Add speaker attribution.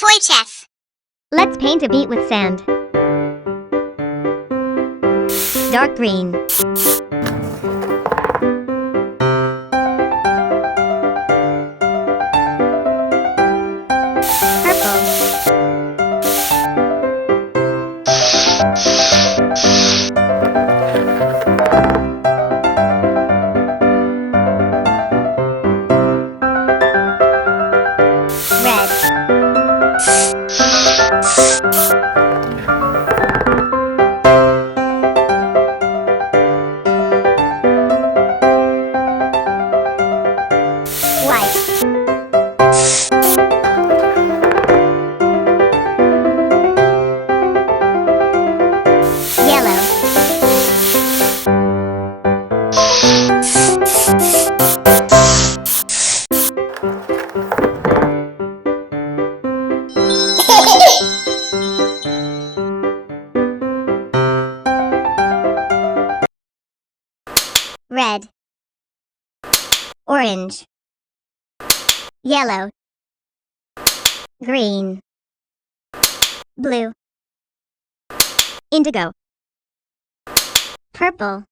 Speaker 1: Toy.
Speaker 2: Let's paint a beet with sand. Dark green. Red. Red. Orange. Yellow. Green. Blue. Indigo. Purple.